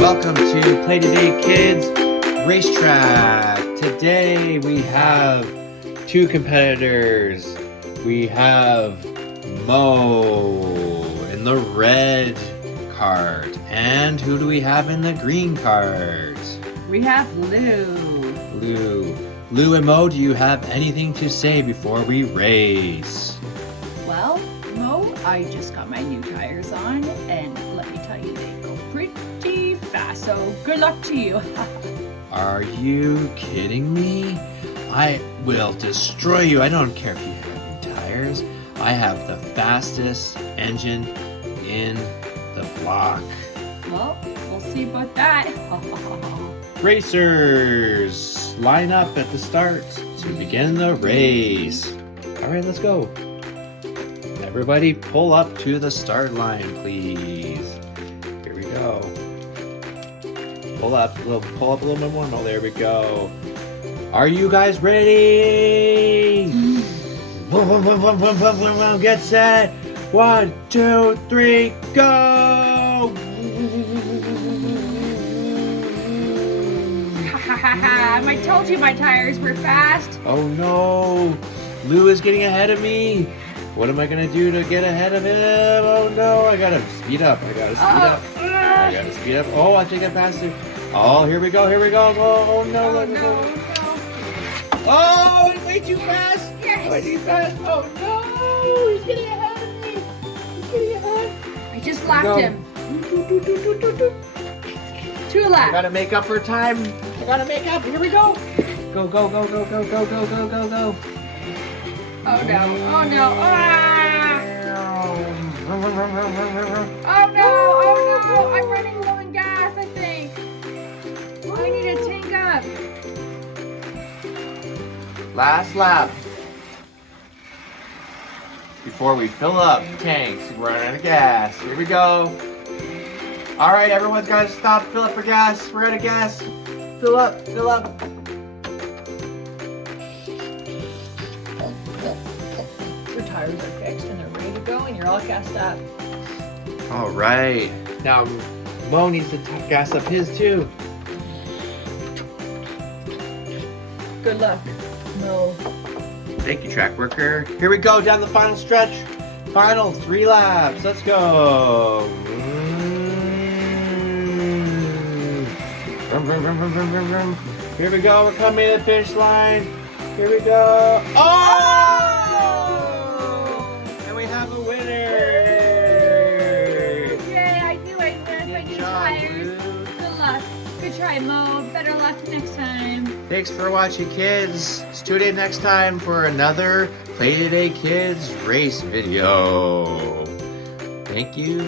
Welcome to Play Today Kids Racetrack. Today we have two competitors. We have Mo in the red cart. And who do we have in the green cart? We have Lou. Lou and Mo, do you have anything to say before we race? Well, Mo, I just got my new tires on, and let me tell you, they go pretty fast, so good luck to you. Are you kidding me? I will destroy you. I don't care if you have new tires. I have the fastest engine in the block. Well, we'll see about that. Racers, line up at the start to begin the race. All right, let's go. Everybody pull up to the start line, please. Here we go. Pull up a little bit more. Oh, there we go. Are you guys ready? Get set. 1, 2, 3, go! I told you my tires were fast. Oh no! Lou is getting ahead of me. What am I gonna do to get ahead of him? Oh no! I gotta speed up. I gotta speed up. Oh, I think I passed it. Oh, here we go. Oh no! Oh no! Oh, it's way too fast. Yes. Way too fast. Oh no! He's getting ahead of me. He's getting ahead. I just lapped him. 2 laps. I gotta make up for time. I gotta make up. Here we go. Go. Oh no! Oh no! Ah! Oh no! I'm running low on gas, I think. I need to tank up. Last lap. Before we fill up tanks, we're running out of gas. Here we go. All right, everyone's got to stop, fill up for gas. We're out of gas. Fill up. Your tires are fixed and they're ready to go and you're all gassed up. All right. Now, Mo needs to gas up his too. Good luck. No. Thank you, track worker. Here we go, down the final stretch. Final 3 laps. Let's go. Vroom. Here we go. We're coming to the finish line. Here we go. Oh! And we have a winner. Yay, I knew I'd win my new tires. Good luck. Good try, Mo. Better luck next time. Thanks for watching, kids. Tune in next time for another Play Today Kids race video. Thank you.